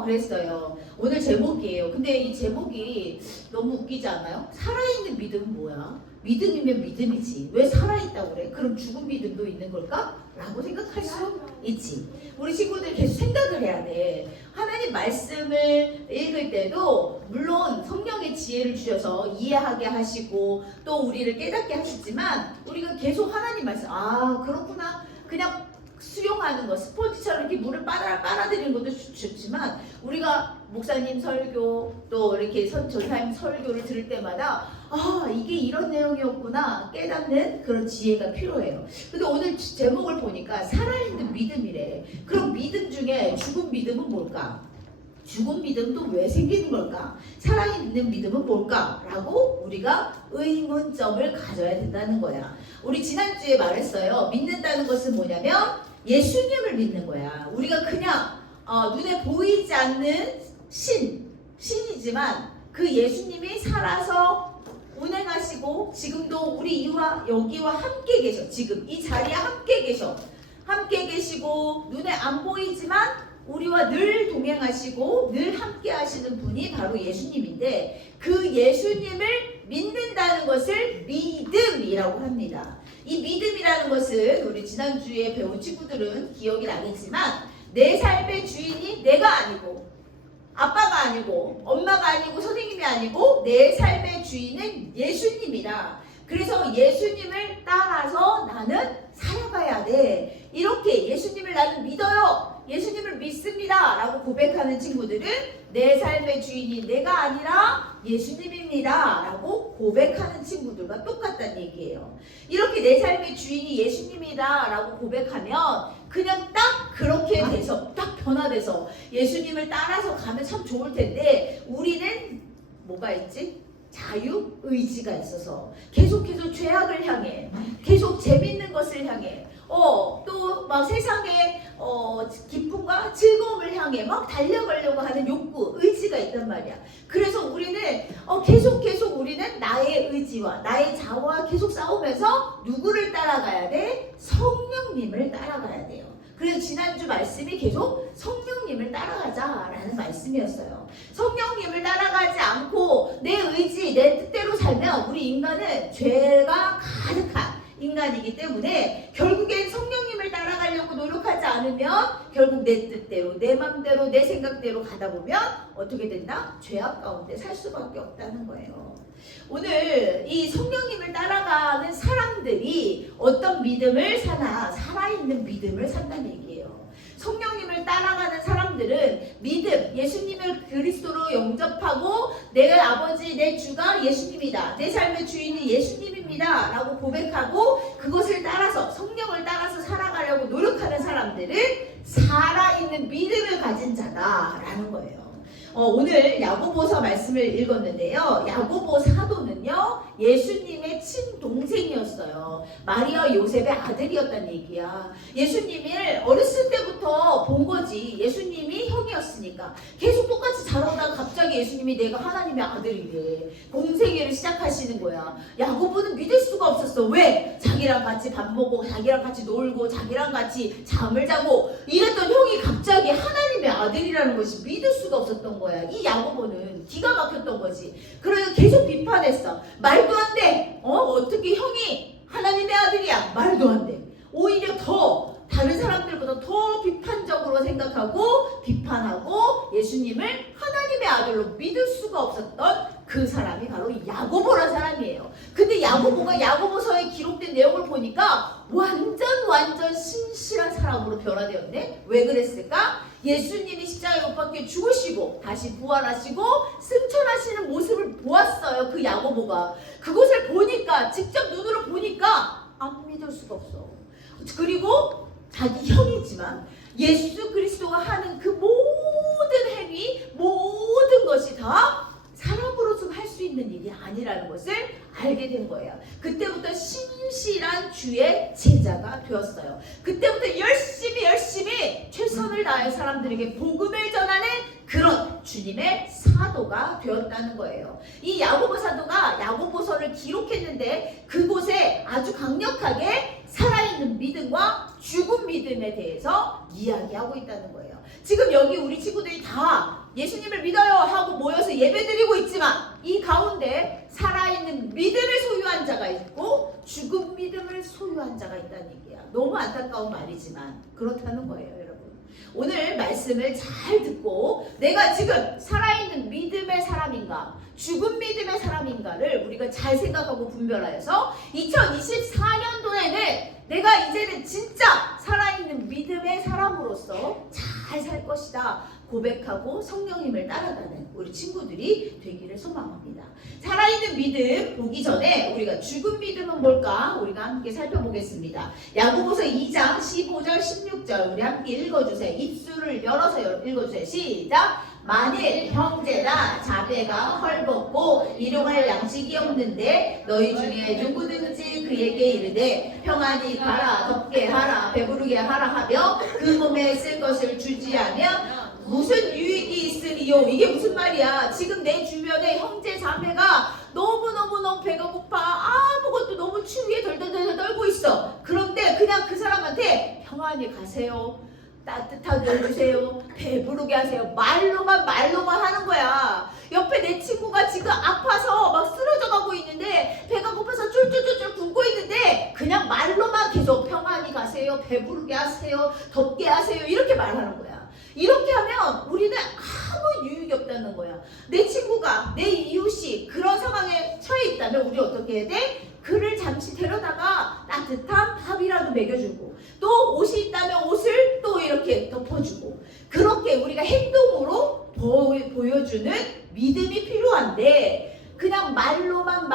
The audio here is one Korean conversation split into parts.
그랬어요. 오늘 제목이에요. 근데 이 제목이 너무 웃기지 않아요? 살아있는 믿음은 뭐야? 믿음이면 믿음이지. 왜 살아있다고 그래? 그럼 죽은 믿음도 있는 걸까? 라고 생각할 수 있지. 우리 친구들 계속 생각을 해야 돼. 하나님 말씀을 읽을 때도 물론 성령의 지혜를 주셔서 이해하게 하시고 또 우리를 깨닫게 하시지만 우리가 계속 하나님 말씀 그렇구나 그냥 수용하는 거, 스포츠처럼 이렇게 물을 빨아들이는 것도 좋지만 우리가 목사님 설교 또 이렇게 전사님 설교를 들을 때마다 이게 이런 내용이었구나 깨닫는 그런 지혜가 필요해요. 근데 오늘 제목을 보니까 살아있는 믿음이래. 그럼 믿음 중에 죽은 믿음은 뭘까? 죽은 믿음도 왜 생기는 걸까? 살아있는 믿음은 뭘까? 라고 우리가 의문점을 가져야 된다는 거야. 우리 지난주에 말했어요. 믿는다는 것은 뭐냐면 예수님을 믿는 거야. 우리가 그냥 눈에 보이지 않는 신이지만 그 예수님이 살아서 운행하시고 지금도 우리와 여기와 함께 계셔. 지금 이 자리에 함께 계시고 눈에 안 보이지만 우리와 늘 동행하시고 늘 함께 하시는 분이 바로 예수님인데 그 예수님을 믿는다는 것을 믿음이라고 합니다. 이 믿음이라는 것은 우리 지난주에 배운 친구들은 기억이 나겠지만 내 삶의 주인이 내가 아니고 아빠가 아니고 엄마가 아니고 선생님이 아니고 내 삶의 주인은 예수님이다. 그래서 예수님을 따라서 나는 살아가야 돼. 이렇게 예수님을 나는 믿어요. 예수님을 믿습니다. 라고 고백하는 친구들은 내 삶의 주인이 내가 아니라 예수님입니다. 라고 고백하는 친구들과 똑같다는 얘기예요. 이렇게 내 삶의 주인이 예수님이다. 라고 고백하면 그냥 딱 그렇게 돼서 딱 변화돼서 예수님을 따라서 가면 참 좋을 텐데 우리는 뭐가 있지? 자유의지가 있어서 계속해서 죄악을 향해 계속 재밌는 것을 향해 또 막 세상의 기쁨과 즐거움을 향해 막 달려가려고 하는 욕구, 의지가 있단 말이야. 그래서 우리는 계속 우리는 나의 의지와 나의 자아와 계속 싸우면서 누구를 따라가야 돼? 성령님을 따라가야 돼요. 그래서 지난주 말씀이 계속 성령님을 따라가자라는 말씀이었어요. 성령님을 따라가지 않고 내 의지, 내 뜻대로 살면 우리 인간은 죄가 가득한 인간이기 때문에 결국엔 성령님을 따라가려고 노력하지 않으면 결국 내 뜻대로, 내 맘대로, 내 생각대로 가다 보면 어떻게 된다? 죄악 가운데 살 수밖에 없다는 거예요. 오늘 이 성령님을 따라가는 사람들이 어떤 믿음을 사나? 살아있는 믿음을 산다는 얘기예요. 성령님을 따라가는 사람들은 믿음, 예수님을 그리스도로 영접하고 내 아버지, 내 주가 예수님이다. 내 삶의 주인이 예수님입니다. 라고 고백하고 그것을 따라서 성령을 따라서 살아가려고 노력하는 사람들은 살아있는 믿음을 가진 자다라는 거예요. 오늘 야고보서 말씀을 읽었는데요. 야고보 사도는요 예수님의 친동생이었어요. 마리아 요셉의 아들이었다는 얘기야. 예수님을 어렸을 때부터 본 거지. 예수님이 형이었으니까 계속 똑같이 자라다가 갑자기 예수님이 내가 하나님의 아들이래. 공생애를 시작하시는 거야. 야고보는 믿을 수가 없었어. 왜? 자기랑 같이 밥 먹고 자기랑 같이 놀고 자기랑 같이 잠을 자고 이랬던 형이 갑자기 하나님의 아들이라는 것이 믿을 수가 없었던 거야. 이 야고보는 기가 막혔던 거지. 그래서 계속 비판했어. 말도 안 돼. 어떻게 형이 하나님의 아들이야? 말도 안 돼. 오히려 더 다른 사람들보다 더 비판적으로 생각하고 비판하고 예수님을 하나님의 아들로 믿을 수가 없었던 그 사람이 바로 야고보라는 사람이에요. 근데 야고보가 야고보서에 기록된 내용을 보니까 완전 신실한 사람으로 변화되었네. 왜 그랬을까? 예수님이 십자가에 못 박혀 죽으시고 다시 부활하시고 승천하시는 모습을 보았어요. 그 야고보가. 그것을 보니까 직접 눈으로 보니까 안 믿을 수가 없어. 그리고 자기 형이지만 예수 그리스도가 하는 그 모든 행위, 모든 것이 다 사람으로서 할 수 있는 일이 아니라는 것을 알게 된 거예요. 그때부터 신실한 주의 제자가 되었어요. 그때부터 열심히 최선을 다해 사람들에게 복음을 전하는 그런 주님의 사도가 되었다는 거예요. 이 야고보 사도가 야고보서를 기록했는데 그곳에 아주 강력하게 살아있는 믿음과 죽은 믿음에 대해서 이야기하고 있다는 거예요. 지금 여기 우리 친구들이 다 예수님을 믿어요 하고 모여서 예배드리고 있지만 이 가운데 살아있는 믿음을 소유한 자가 있고 죽은 믿음을 소유한 자가 있다는 얘기야. 너무 안타까운 말이지만 그렇다는 거예요, 여러분. 오늘 말씀을 잘 듣고 내가 지금 살아있는 믿음의 사람인가 죽은 믿음의 사람인가를 우리가 잘 생각하고 분별하여서 2024년도에는 내가 이제는 진짜 살아있는 믿음의 사람으로서 잘 살 것이다 고백하고 성령님을 따라가는 우리 친구들이 되기를 소망합니다. 살아있는 믿음 보기 전에 우리가 죽은 믿음은 뭘까? 우리가 함께 살펴보겠습니다. 야고보서 2장 15절 16절 우리 함께 읽어주세요. 입술을 열어서 읽어주세요. 시작! 만일 형제나 자매가 헐벗고 일용할 양식이 없는데 너희 중에 누구든지 그에게 이르되 평안히 가라 덥게 하라 배부르게 하라 하며 그 몸에 쓸 것을 주지 않으면 무슨 유익이 있으리요? 이게 무슨 말이야? 지금 내 주변에 형제 자매가 너무 배가 고파 아무것도 너무 추위에 덜덜덜 떨고 있어. 그런데 그냥 그 사람한테 평안히 가세요. 따뜻하게 해주세요. 배부르게 하세요. 말로만 하는 거야. 옆에 내 친구가 지금 아파서 막 쓰러져 가고 있는데 배가 고파서 쫄쫄쫄쫄 굶고 있는데 그냥 말로만 계속 평안히 가세요. 배부르게 하세요. 덥게 하세요. 이렇게 말하는 거야. 이렇게 하면 우리는 아무 유익이 없다는 거야. 내 친구가 내 이웃이 그런 상황에 처해 있다면 우리 어떻게 해야 돼? 그를 잠시 데려다가 따뜻한 밥이라도 먹여주고 또 옷이 있다면 옷을 또 이렇게 덮어주고 그렇게 우리가 행동으로 보여주는 믿음이 필요한데 그냥 말로만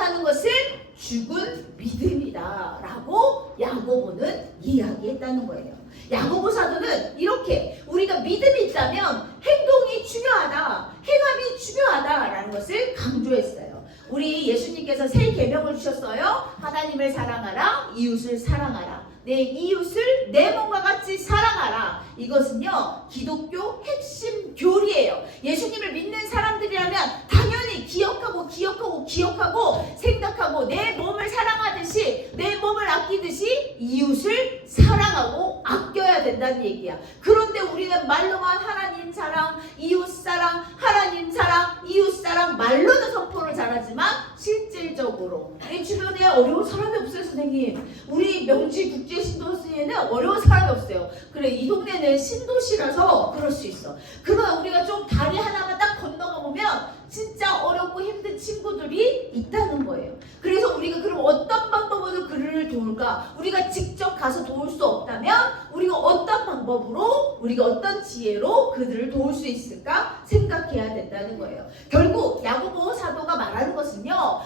하는 것은 죽은 믿음이다 라고 야고보는 이야기했다는 거예요. 야고보 사도는 이렇게 우리가 믿음이 있다면 행동이 중요하다, 행함이 중요하다라는 것을 강조했어요. 우리 예수님께서 새 계명을 주셨어요. 하나님을 사랑하라, 이웃을 사랑하라. 내 이웃을 내 몸과 같이 사랑하라. 이것은요 기독교 핵심 교리예요. 예수님을 믿는 사람들이라면 당연히 기억하고 생각하고 내 몸을 사랑하듯이 내 몸을 아끼듯이 이웃을 사랑하고 아껴야 된다는 얘기야. 그런데 우리는 말로만 하나님 사랑, 이웃 사랑, 하나님 사랑, 이웃 사랑 말로는 선포를 잘하지만 실질적으로 내 주변에 어려운 사람이 없어요. 선생님 우리 명지 국제 신도시에는 어려운 사람이 없어요. 그래 이 동네는 신도시라서 그럴 수 있어. 그러나 우리가 좀 다리 하나만 딱 건너가 보면 진짜 어렵고 힘든 친구들이 있다는 거예요. 그래서 우리가 그럼 어떤 방법으로 그를 도울까? 우리가 직접 가서 도울 수 없다면 우리가 어떤 방법으로 우리가 어떤 지혜로 그들을 도울 수 있을까 생각해야 된다는 거예요. 결국 야고보 사도가 말하는 것은요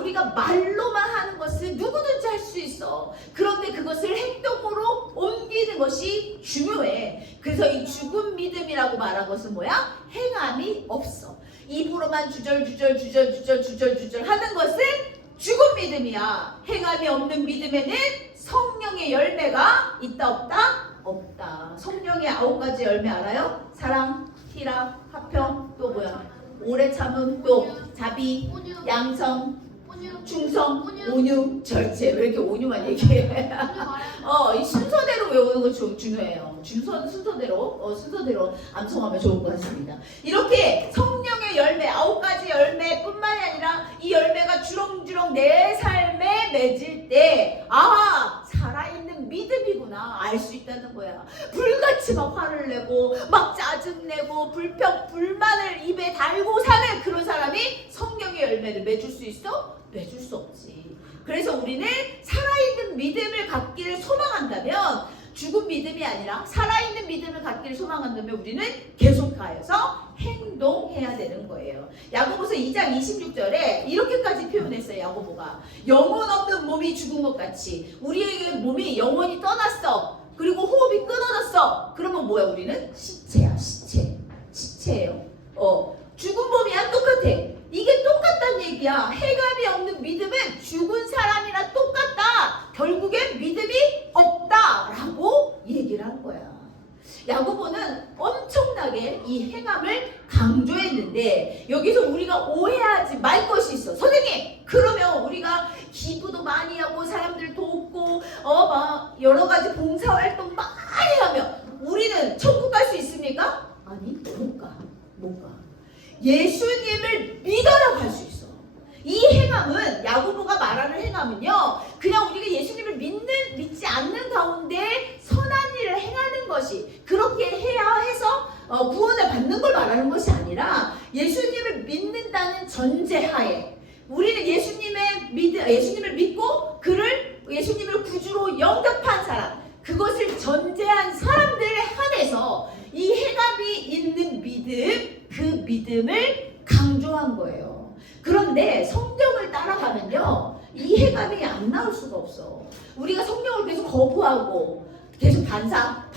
우리가 말로만 하는 것을 누구든지 할 수 있어. 그런데 그것을 행동으로 옮기는 것이 중요해. 그래서 이 죽은 믿음이라고 말한 것은 뭐야? 행함이 없어. 입으로만 주절주절 하는 것은 죽은 믿음이야. 행함이 없는 믿음에는 성령의 열매가 있다 없다? 없다. 성령의 9가지 열매 알아요? 사랑, 희락, 화평, 또 뭐야? 오래 참음, 또 자비, 양성, 충성, 온유, 절제. 왜 이렇게 온유만 얘기해? 이 순서대로 외우는 거 중요해요. 순서대로 암송하면 좋을 것 같습니다. 이렇게 성령의 열매, 9가지 열매뿐만이 아니라 이 열매가 주렁주렁 내 삶에 맺을 때 살아있는 믿음이구나 알 수 있다는 거야. 불같이 막 화를 내고 막 짜증내고 불만을 입에 달고 사는 그런 사람이 성령의 열매를 맺을 수 있어? 맺을 수 없지. 그래서 우리는 살아있는 믿음을 갖기를 소망한다면 죽은 믿음이 아니라 살아있는 믿음을 갖기를 소망한다면 우리는 계속하여서 행동해야 되는 거예요. 야고보서 2장 26절에 이렇게까지 표현했어요. 야고보가 영혼 없는 몸이 죽은 것 같이 우리의 몸이 영혼이 떠났어. 그리고 호흡이 끊어졌어. 그러면 뭐야? 우리는 시체야. 시체예요. 죽은 몸이야. 똑같아. 이게 똑같다는 얘기야. 행함이 없는 믿음은 죽은 사람이랑 똑같다. 결국엔 믿음이 없다라고 얘기를 한 거야. 야고보는 엄청나게 이 행함을 강조했는데 여기서 우리가 오해하지 말 것이 있어. 선생님, 그러면 우리가 기부도 많이 하고 사람들 돕고 막 여러 가지 봉사활동 많이 하면 예수님을 믿어야 갈 수 있어. 이 행함은 야고보가 말하는 행함은요, 그냥 우리가 예수님을 믿지 않는 가운데 선한 일을 행하는 것이 그렇게 해야 해서 구원을 받는 걸 말하는 것이 아니라 예수님을 믿는다는 전제하에 우리는 예수님을 믿고 그를 예수님을 구주로 영접한 사람, 그것을 전제한 사람들에 한해서 이 행함이 있는 믿음, 그 믿음을 강조한 거예요. 그런데 성경을 따라가면요, 이 행함이 안 나올 수가 없어. 우리가 성경을 계속 거부하고 계속 반상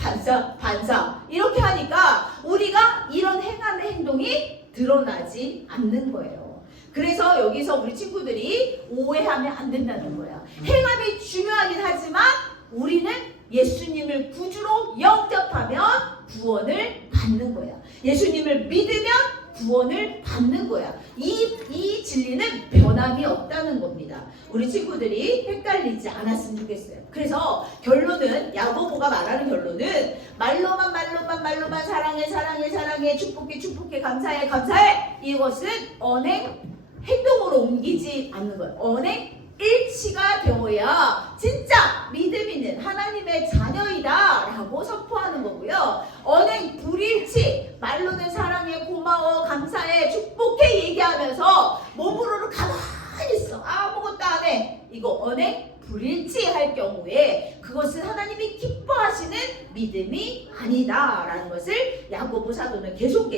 이렇게 하니까 우리가 이런 행함의 행동이 드러나지 않는 거예요. 그래서 여기서 우리 친구들이 오해하면 안 된다는 거야. 행함이 중요하긴 하지만 우리는 예수님을 구주로 영접하면 구원을 받는 거야. 예수님을 믿으면 구원을 받는 거야. 이 진리는 변함이 없다는 겁니다. 우리 친구들이 헷갈리지 않았으면 좋겠어요. 그래서 결론은, 야고보가 말하는 결론은 말로만 사랑해 축복해 감사해 이것은 언행 행동으로 옮기지 않는 거예요. 언행 일치가 되어야 진짜 믿음 있는 하나님의 자녀이다 라고 선포하는 거고요. 언행 불일치, 말로는 사랑해, 고마워, 감사해, 축복해 얘기하면서 몸으로는 가만히 있어, 아무것도 안 해. 이거 언행 불일치할 경우에 그것은 하나님이 기뻐하시는 믿음이 아니다 라는 것을 야고보 사도는 계속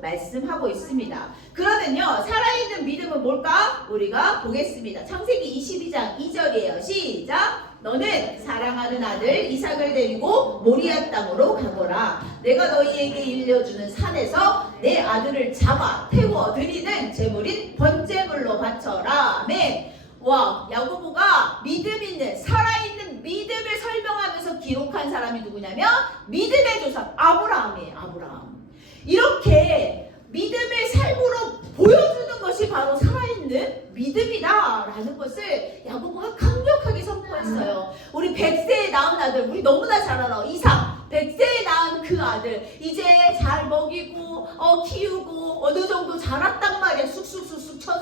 말씀하고 있습니다. 그러면요, 살아있는 믿음은 뭘까? 우리가 보겠습니다. 창세기 22장 2절이에요. 시작! 너는 사랑하는 아들 이삭을 데리고 모리아 땅으로 가거라. 내가 너희에게 일려주는 산에서 내 아들을 잡아 태워 드리는 제물인 번제물로 바쳐라. 아멘. 와, 야고보가 믿음 있는 살아있는 믿음을 설명하면서 기록한 사람이 누구냐면 믿음의 조상 아브라함이에요. 아브라함. 이렇게 믿음의 삶으로 보여주는 것이 바로 살아있는 믿음이다 라는 것을 야고보가 강력하게 선포했어요. 우리 100세에 낳은 아들, 우리 너무나 잘 알아. 이삭 100세에 낳은 그 아들 이제 잘 먹이고 키우고 어느 정도 자랐단 말이야. 쑥쑥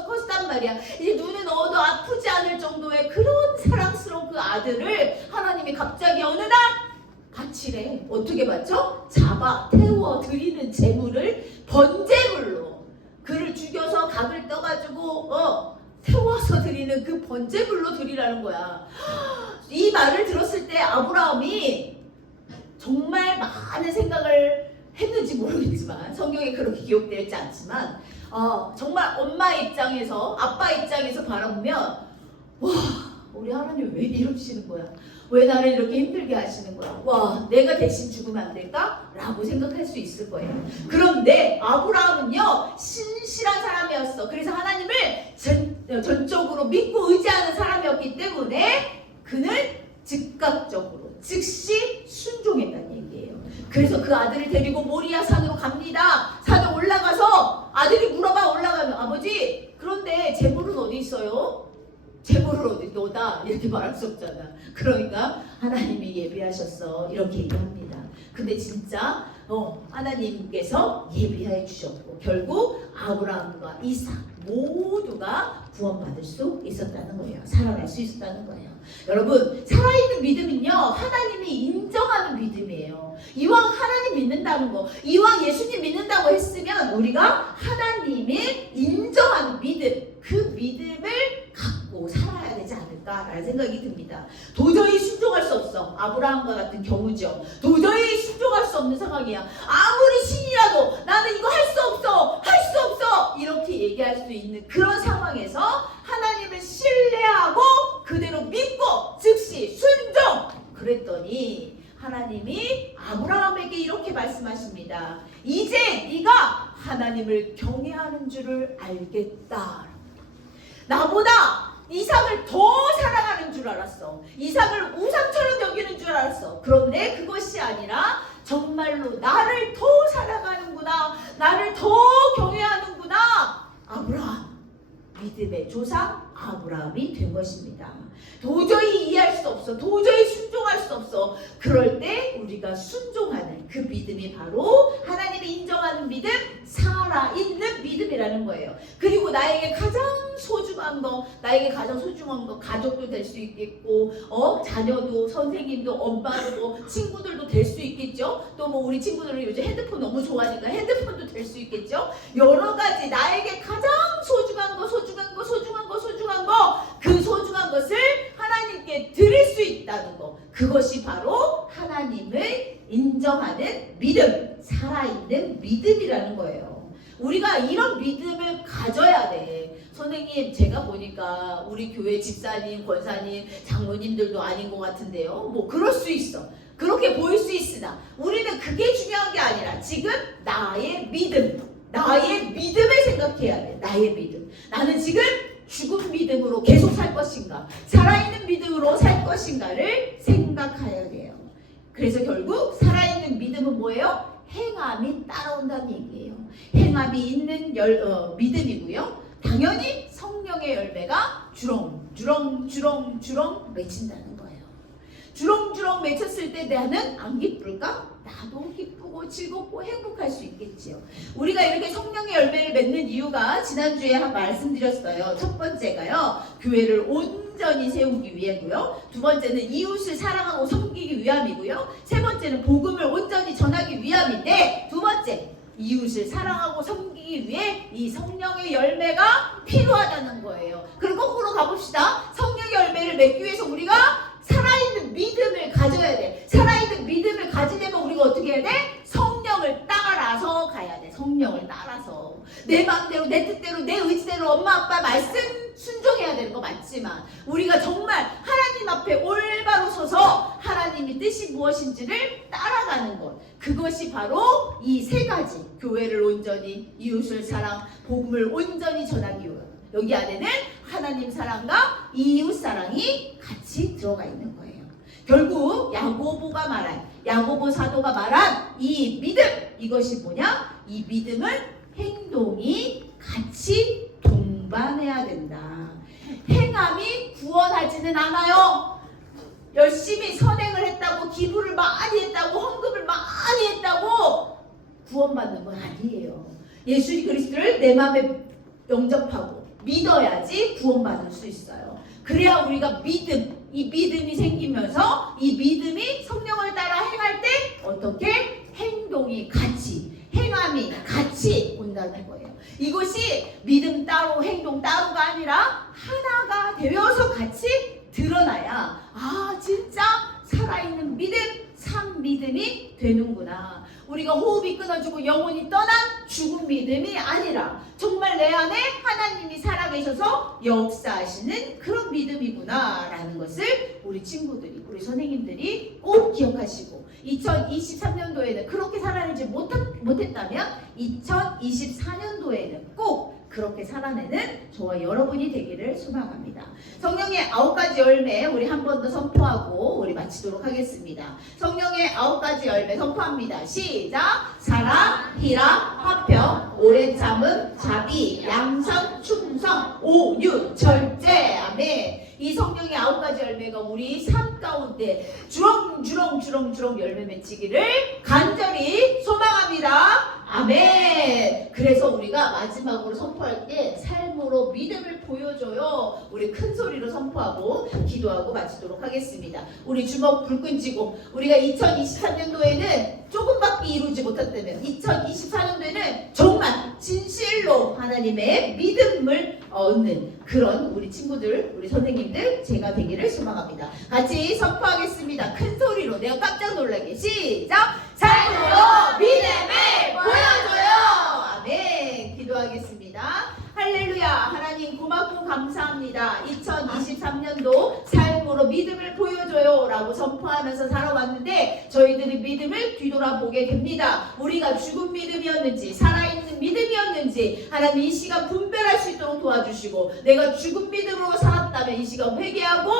컸단 말이야. 이제 눈에 넣어도 아프지 않을 정도의 그런 사랑스러운 그 아들을 하나님이 갑자기 어느 날 바치래. 어떻게 바쳐? 잡아 태워 드리는 제물을 번제물로, 그를 죽여서 각을 떠가지고 태워서 드리는 그 번제물로 드리라는 거야. 이 말을 들었을 때 아브라함이 정말 많은 생각을 했는지 모르겠지만, 성경에 그렇게 기록되어 있지 않지만 정말 엄마 입장에서, 아빠 입장에서 바라보면 와, 우리 하나님 왜 이러시는 거야? 왜 나를 이렇게 힘들게 하시는 거야? 와, 내가 대신 죽으면 안 될까? 라고 생각할 수 있을 거예요. 그런데 아브라함은요, 신실한 사람이었어. 그래서 하나님을 전적으로 믿고 의지하는 사람이었기 때문에 그는 즉각적으로 즉시 순종했다는 얘기예요. 그래서 그 아들을 데리고 모리아 산으로 갑니다. 산에 올라가서 아들이 물어봐. 올라가면 아버지, 그런데 제물은 어디 있어요? 제물을 어디 너다 이렇게 말할 수 없잖아. 그러니까 하나님이 예비하셨어 이렇게 얘기합니다. 근데 진짜 하나님께서 예비해 주셨고 결국 아브라함과 이삭 모두가 구원받을 수 있었다는 거예요. 살아날 수 있었다는 거예요. 여러분, 살아있는 믿음은요, 하나님이 인정하는 믿음이에요. 이왕 하나님 믿는다는 거, 이왕 예수님 믿는다고 했으면 우리가 하나님의 인정하는 믿음, 그 믿음을 갖고 살아야 되지 않을까라는 생각이 듭니다. 도저히 순종할 수 없어. 아브라함과 같은 경우죠. 도저히 순종할 수 없는 상황이야. 아무리 신이라도 나는 이거 할 수 없어, 할 수 없어 이렇게 얘기할 수 있는 그런 상황에서 하나님을 신뢰하고 그대로 믿고 즉시 순종. 그랬더니 하나님이 아브라함에게 이렇게 말씀하십니다. 이제 네가 하나님을 경외하는 줄을 알겠다. 나보다 이삭을 더 사랑하는 줄 알았어. 이삭을 우상처럼 여기는 줄 알았어. 그런데 그것이 아니라 정말로 나를 더 사랑하는구나, 나를 더 경외하는구나. 아브라함, 믿음의 조상 아브라함이 된 것입니다. 도저히 이해할 수 없어. 도저히 순종할 수 없어. 그럴 때 우리가 순종하는 그 믿음이 바로 하나님이 인정하는 믿음, 살아있는 믿음이라는 거예요. 그리고 나에게 가장 소중한 거, 가족도 될 수 있겠고, 자녀도, 선생님도, 엄마도, 뭐 친구들도 될 수 있겠죠. 또 뭐 우리 친구들은 요즘 핸드폰 너무 좋아하니까 핸드폰도 될 수 있겠죠. 여러 가지 나에게 가장 소중한 거, 그 소중한 것을 하나님께 드릴 수 있다는 거. 그것이 바로 하나님을 인정하는 믿음, 살아있는 믿음이라는 거예요. 우리가 이런 믿음을 가져야 돼. 선생님, 제가 보니까 우리 교회 집사님, 권사님, 장로님들도 아닌 것 같은데요. 뭐 그럴 수 있어. 그렇게 보일 수 있으나 우리는 그게 중요한 게 아니라 지금 나의 믿음을 생각해야 돼. 나의 믿음. 나는 지금 죽은 믿음으로 계속 살 것인가, 살아있는 믿음으로 살 것인가를 생각해야 돼요. 그래서 결국 살아있는 믿음은 뭐예요? 행함이 따라온다는 얘기예요. 행함이 있는 믿음이고요. 당연히 성령의 열매가 주렁주렁 맺힌다는 거예요. 주렁주렁 맺혔을 때 나는 안 기쁠까? 나도 기쁘고 즐겁고 행복할 수 있겠지요. 우리가 이렇게 성령의 열매를 맺는 이유가 지난주에 말씀드렸어요. 첫 번째가요, 교회를 온전히 세우기 위해고요. 두 번째는 이웃을 사랑하고 섬기기 위함이고요. 세 번째는 복음을 온전히 전하기 위함인데, 두 번째 이웃을 사랑하고 섬기기 위해 이 성령의 열매가 필요하다는 거예요. 그럼 거꾸로 가봅시다. 성령의 열매를 맺기 위해서 우리가 살아있는 믿음을 가져야 돼. 살아있는 믿음을 가지려면 우리가 어떻게 해야 돼? 성령을 따라서 가야 돼. 성령을 따라서. 내 마음대로, 내 뜻대로, 내 의지대로 엄마 아빠 말씀 순종해야 되는 거 맞지만 우리가 정말 하나님 앞에 올바로 서서 하나님의 뜻이 무엇인지를 따라가는 것. 그것이 바로 이 세 가지. 교회를 온전히, 이웃을 사랑, 복음을 온전히 전하기 위해. 여기 안에는 하나님 사랑과 이웃 사랑이 같이 들어가 있는 거예요. 결국 야고보 사도가 말한 이 믿음, 이것이 뭐냐? 이 믿음은 행동이 같이 동반해야 된다. 행함이 구원하지는 않아요. 열심히 선행을 했다고, 기부를 많이 했다고, 헌금을 많이 했다고 구원받는 건 아니에요. 예수 그리스도를 내 마음에 영접하고 믿어야지 구원받을 수 있어요. 그래야 우리가 이 믿음이 생기면서 이 믿음이 성령을 따라 행할 때 어떻게 행동이 같이, 행함이 같이 온다는 거예요. 이것이 믿음 따로 행동 따로가 아니라 하나가 되어서 같이 드러나야 진짜 살아있는 믿음, 참 믿음이 되는구나. 우리가 호흡이 끊어지고 영혼이 떠난 죽은 믿음이 아니라 정말 내 안에 하나님이 살아계셔서 역사하시는 그런 믿음이구나 라는 것을 우리 친구들이, 우리 선생님들이 꼭 기억하시고 2023년도에는 그렇게 살아내지 못했다면 2024년도에는 꼭 그렇게 살아내는 저와 여러분이 되기를 소망합니다. 성령의 9가지 열매 우리 한 번 더 선포하고 우리 마치도록 하겠습니다. 성령의 9가지 열매 선포합니다. 시작! 사랑, 희락, 화평, 오래 참음, 자비, 양선, 충성, 오유, 절제. 아멘. 이 성령의 9가지 열매가 우리 삶 가운데 주렁주렁 열매 맺히기를 간절히 소망합니다. 아멘. 그래서 우리가 마지막으로 선포할 때 삶으로 믿음을 보여줘요. 우리 큰 소리로 선포하고 기도하고 마치도록 하겠습니다. 우리 주먹 불끈 쥐고 우리가 2023년도에는 조금밖에 이루지 못했다면 2024년도에는 정말 진실로 하나님의 믿음을 얻는 그런 우리 친구들, 우리 선생님들 제가 되기를 소망합니다. 같이 선포하겠습니다. 큰 소리로 내가 깜짝 놀라게. 시작! 삶으로 믿음을 보여줘요. 아멘. 기도하겠습니다. 할렐루야. 하나님 고맙고 감사합니다. 2023년도 삶으로 믿음을 보여줘요 라고 선포하면서 살아왔는데 저희들의 믿음을 뒤돌아보게 됩니다. 우리가 죽은 믿음이었는지 살아있는 믿음이었는지 하나님 이 시간 분별할 수 있도록 도와주시고, 내가 죽은 믿음으로 살았다면 이 시간 회개하고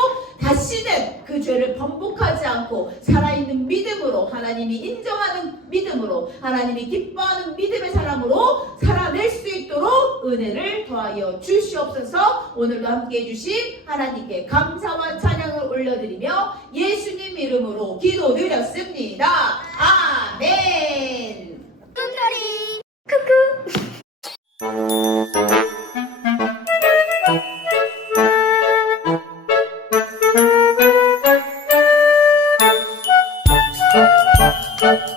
다시는 그 죄를 반복하지 않고 살아있는 믿음으로, 하나님이 인정하는 믿음으로, 하나님이 기뻐하는 믿음의 사람으로 살아낼 수 있도록 은혜를 더하여 주시옵소서. 오늘도 함께해 주신 하나님께 감사와 찬양을 올려드리며 예수님 이름으로 기도드렸습니다. 아멘. 뚱터리 쿠쿠 자,